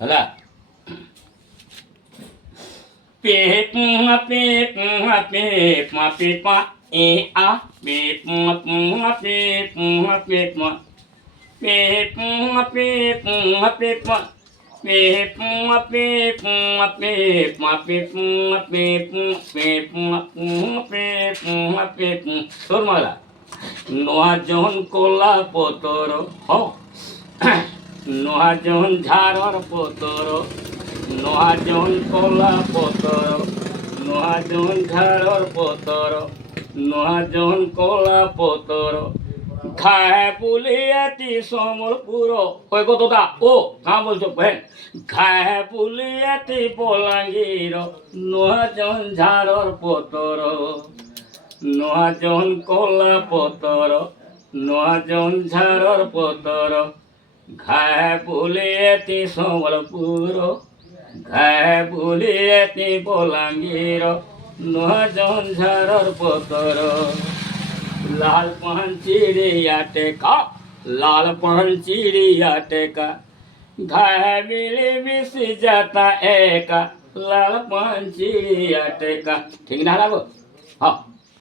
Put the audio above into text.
ହେଲା Pip pip pip pip pip e a pip pip pip pip pip pip pip Turmala Noajon kola potoro ho Noajon ঝাড়র potoro Noajon kola potoro Noajon ঝাড়র potoro Noajon kola potoro খায় পুলিয়াতি সমলপুর ওই কতটা ও কাঁ বলছো when খায় পুলিয়াতি বলাঙ্গীর নোয়াজন ঝাড়র পতর নোয়াজন কলা পতর নোয়াজন ঝাড়র পতর খায় পুলিয়াতি সমলপুর খায় পুলিয়াতি বলাঙ্গীর নোয়াজন ঝাড়র পতর लाल पहन चिड़िया टेका लाल पहन चिड़िया टेका घाय मिली मिसी जाता एका लाल पहन चिड़िया टेका ठीक ना लागो हाँ